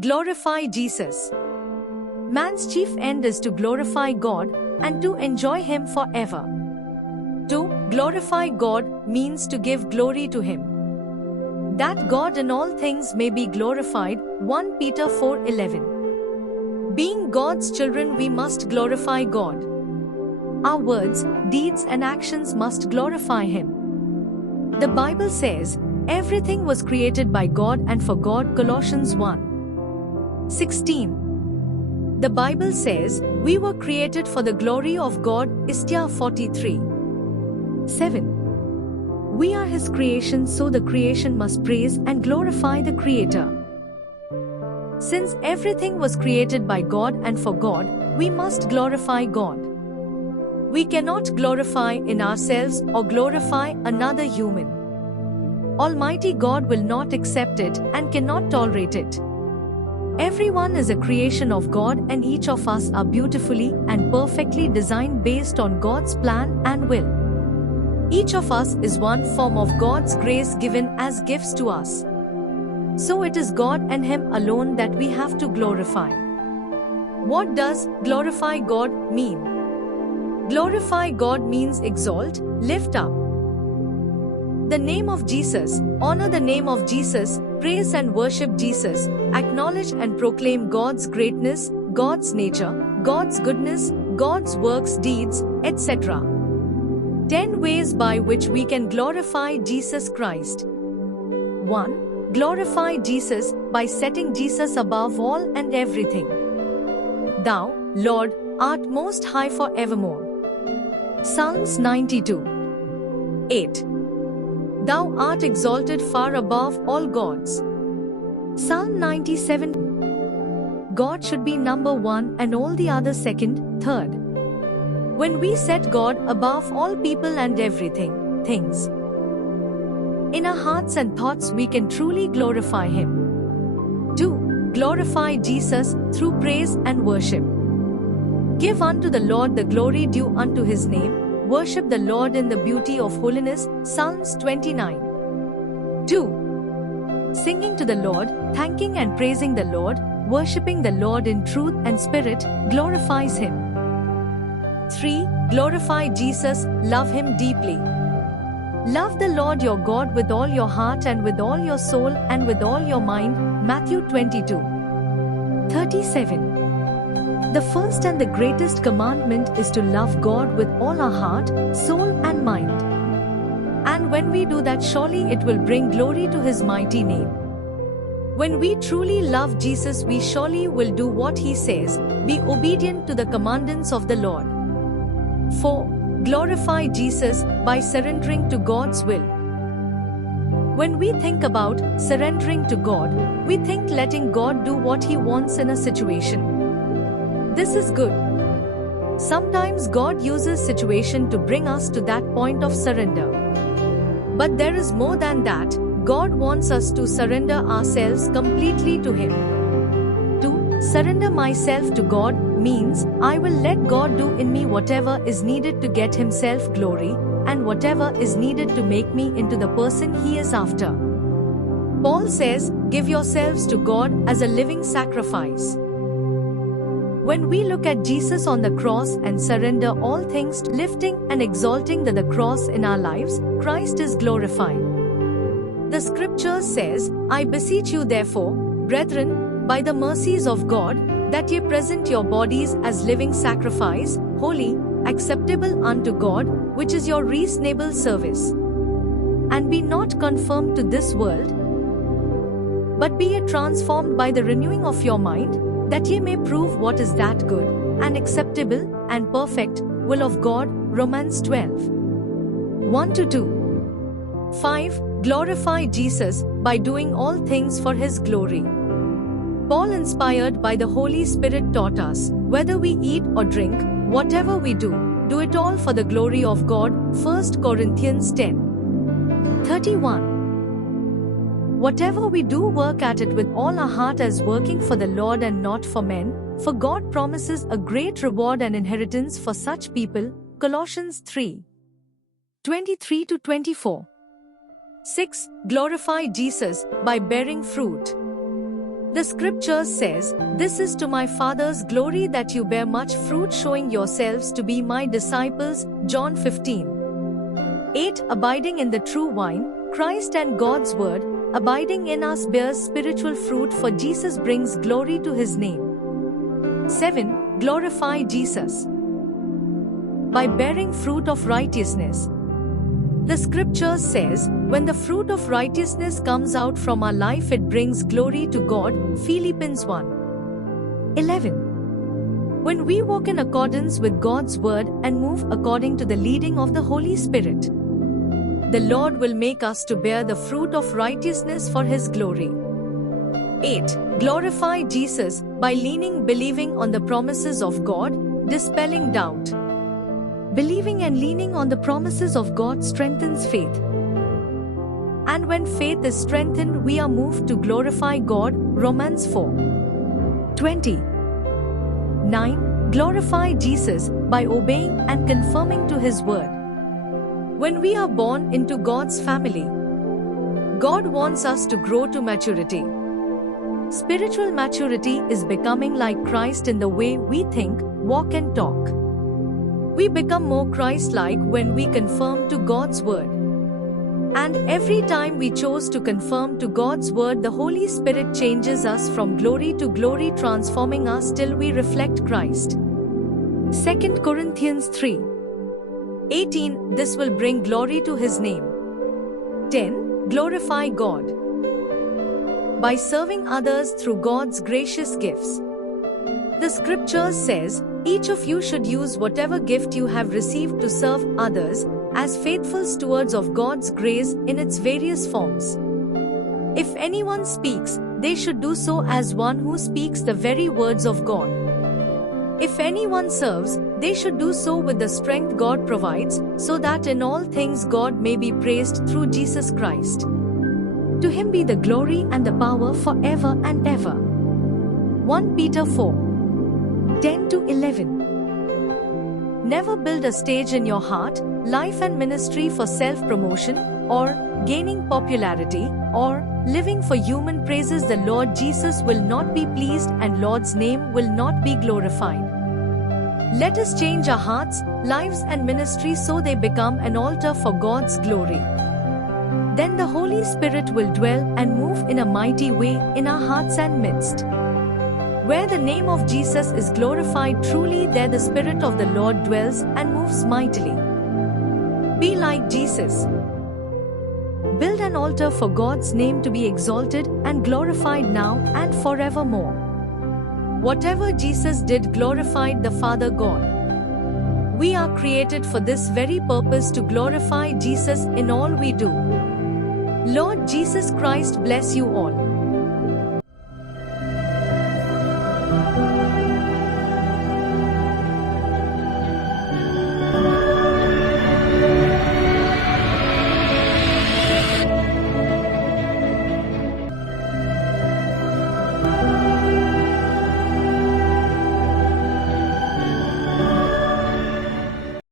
Glorify Jesus. Man's chief end is to glorify God and to enjoy Him forever. To glorify God means to give glory to Him, that God in all things may be glorified. 1 Peter 4:11. Being God's children, we must glorify God. Our words, deeds and actions must glorify Him. The Bible says, everything was created by God and for God. Colossians 1:16. The Bible says, we were created for the glory of God. Isaiah 43:7. We are His creation, so the creation must praise and glorify the Creator. Since everything was created by God and for God, we must glorify God. We cannot glorify in ourselves or glorify another human. Almighty God will not accept it and cannot tolerate it. Everyone is a creation of God, and each of us are beautifully and perfectly designed based on God's plan and will. Each of us is one form of God's grace given as gifts to us. So it is God and Him alone that we have to glorify. What does glorify God mean? Glorify God means exalt, lift up the name of Jesus, honor the name of Jesus, praise and worship Jesus, acknowledge and proclaim God's greatness, God's nature, God's goodness, God's works, deeds, etc. 10 ways by which we can glorify Jesus Christ. 1. Glorify Jesus by setting Jesus above all and everything. Thou, Lord, art most high forevermore. Psalms 92:8. Thou art exalted far above all gods. Psalm 97. God should be number one and all the others second, third. When we set God above all people and everything, things, in our hearts and thoughts, we can truly glorify Him. 2. Glorify Jesus through praise and worship. Give unto the Lord the glory due unto His name. Worship the Lord in the beauty of holiness. Psalms 29. 2. Singing to the Lord, thanking and praising the Lord, worshipping the Lord in truth and spirit, glorifies Him. 3. Glorify Jesus, love Him deeply. Love the Lord your God with all your heart and with all your soul and with all your mind. Matthew 22:37. The first and the greatest commandment is to love God with all our heart, soul and mind. And when we do that, surely it will bring glory to His mighty name. When we truly love Jesus, we surely will do what He says, be obedient to the commandments of the Lord. 4. Glorify Jesus by surrendering to God's will. When we think about surrendering to God, we think letting God do what He wants in a situation. This is good. Sometimes God uses situation to bring us to that point of surrender. But there is more than that. God wants us to surrender ourselves completely to Him. To surrender myself to God means I will let God do in me whatever is needed to get Himself glory, and whatever is needed to make me into the person He is after. Paul says, give yourselves to God as a living sacrifice. When we look at Jesus on the cross and surrender all things, lifting and exalting the cross in our lives, Christ is glorified. The scripture says, I beseech you therefore, brethren, by the mercies of God, that ye present your bodies as living sacrifice, holy, acceptable unto God, which is your reasonable service. And be not conformed to this world, but be ye transformed by the renewing of your mind, that ye may prove what is that good, and acceptable, and perfect will of God. Romans 12:1-2. 5. Glorify Jesus by doing all things for His glory. Paul, inspired by the Holy Spirit, taught us, whether we eat or drink, whatever we do it all for the glory of God. 1 Corinthians 10:31. Whatever we do, work at it with all our heart as working for the Lord and not for men, for God promises a great reward and inheritance for such people. Colossians 3:23-24. 6. Glorify Jesus by bearing fruit. The scripture says, "This is to my Father's glory that you bear much fruit, showing yourselves to be my disciples." John 15:8. Abiding in the true vine, Christ and God's word, abiding in us bears spiritual fruit, for Jesus brings glory to his name. 7. Glorify Jesus by bearing fruit of righteousness. The scripture says, when the fruit of righteousness comes out from our life, it brings glory to God. Philippians 1:11. When we walk in accordance with God's word and move according to the leading of the Holy Spirit, the Lord will make us to bear the fruit of righteousness for his glory. 8. Glorify Jesus by believing on the promises of God, dispelling doubt. Believing and leaning on the promises of God strengthens faith. And when faith is strengthened, we are moved to glorify God. Romans 4:20. 9. Glorify Jesus by obeying and conforming to his word. When we are born into God's family, God wants us to grow to maturity. Spiritual maturity is becoming like Christ in the way we think, walk, and talk. We become more Christ-like when we conform to God's word. And every time we chose to conform to God's word, the Holy Spirit changes us from glory to glory, transforming us till we reflect Christ. 2 Corinthians 3:18. This will bring glory to his name. 10. Glorify God by serving others through God's gracious gifts. The scripture says, each of you should use whatever gift you have received to serve others as faithful stewards of God's grace in its various forms. If anyone speaks, they should do so as one who speaks the very words of God. If anyone serves, they should do so with the strength God provides, so that in all things God may be praised through Jesus Christ. To him be the glory and the power forever and ever. 1 Peter 4:10-11. Never build a stage in your heart, life and ministry for self-promotion, or gaining popularity, or living for human praises. The Lord Jesus will not be pleased and Lord's name will not be glorified. Let us change our hearts, lives and ministry so they become an altar for God's glory. Then the Holy Spirit will dwell and move in a mighty way in our hearts and midst. Where the name of Jesus is glorified, truly there the Spirit of the Lord dwells and moves mightily. Be like Jesus. Build an altar for God's name to be exalted and glorified now and forevermore. Whatever Jesus did glorified the Father God. We are created for this very purpose, to glorify Jesus in all we do. Lord Jesus Christ bless you all.